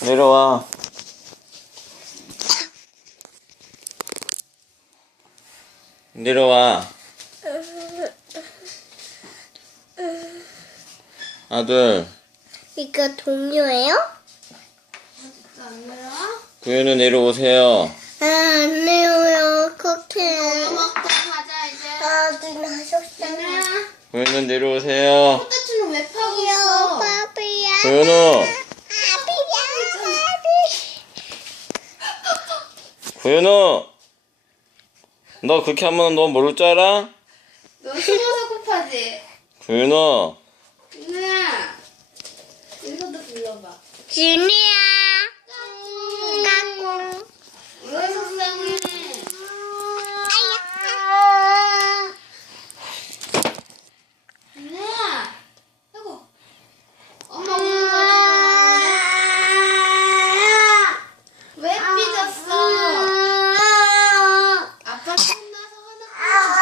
내려와. 내려와. 아들, 이거 동료예요? 안 내려와? 구현우 내려오세요. 아, 안 내려요. 우유 먹고 가자 이제. 아, 눈 하셨어요. 얘들아, 구현우 내려오세요. 포테츠는 왜 파고 있어? 구현우, 구현우. 너 그렇게 하면 너 모를 줄 알아? 너 숨어서 곱하지? 구현우. 누나 여기서도 불러봐. 준이야. 까꿍. 왜 속상해? 아야. 누나 아이고 엄마 우유 가지고 왜 삐졌어? 아빠 혼나서 화났어.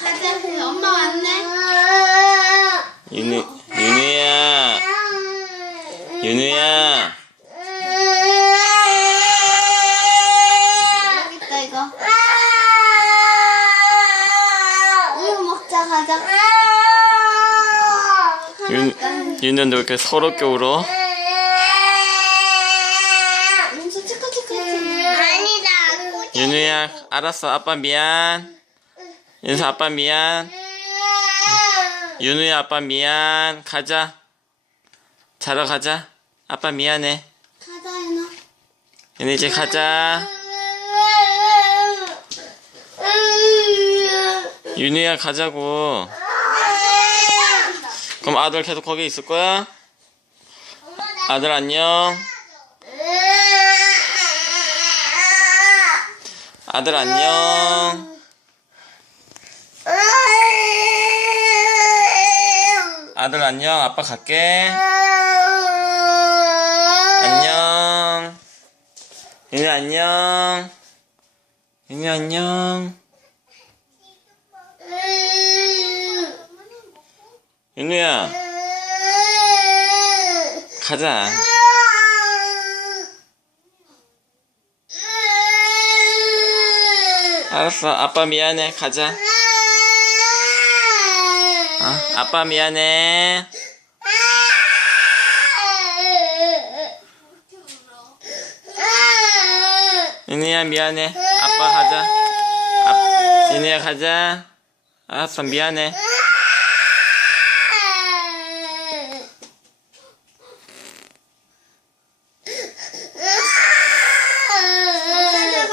가자 엄마 왔네. 윤희, 윤희야. 윤희야. 여기 있다 이거. 우유 먹자 가자. 윤, 윤희야, 너왜 이렇게 서럽게 울어? 아니다. 윤희야, 알았어. 아빠 미안. 윤서 아빠 미안. 윤우야, 아빠 미안. 가자. 자러 가자. 아빠 미안해. 가자 윤아. 윤희 이제 가자. 윤희야, 가자고. 그럼 아들 계속 거기 있을 거야? 아들 안녕. 아들 안녕. 아들 안녕. 아빠 갈게. 안녕. 윤희 안녕. 윤희 안녕. 윤희야, 가자. 알았어. 아빠 미안해. 가자. 어, 아빠 미안해. 윤희야 미안해. 아빠 가자. 아, 윤희야 가자. 알았어 미안해.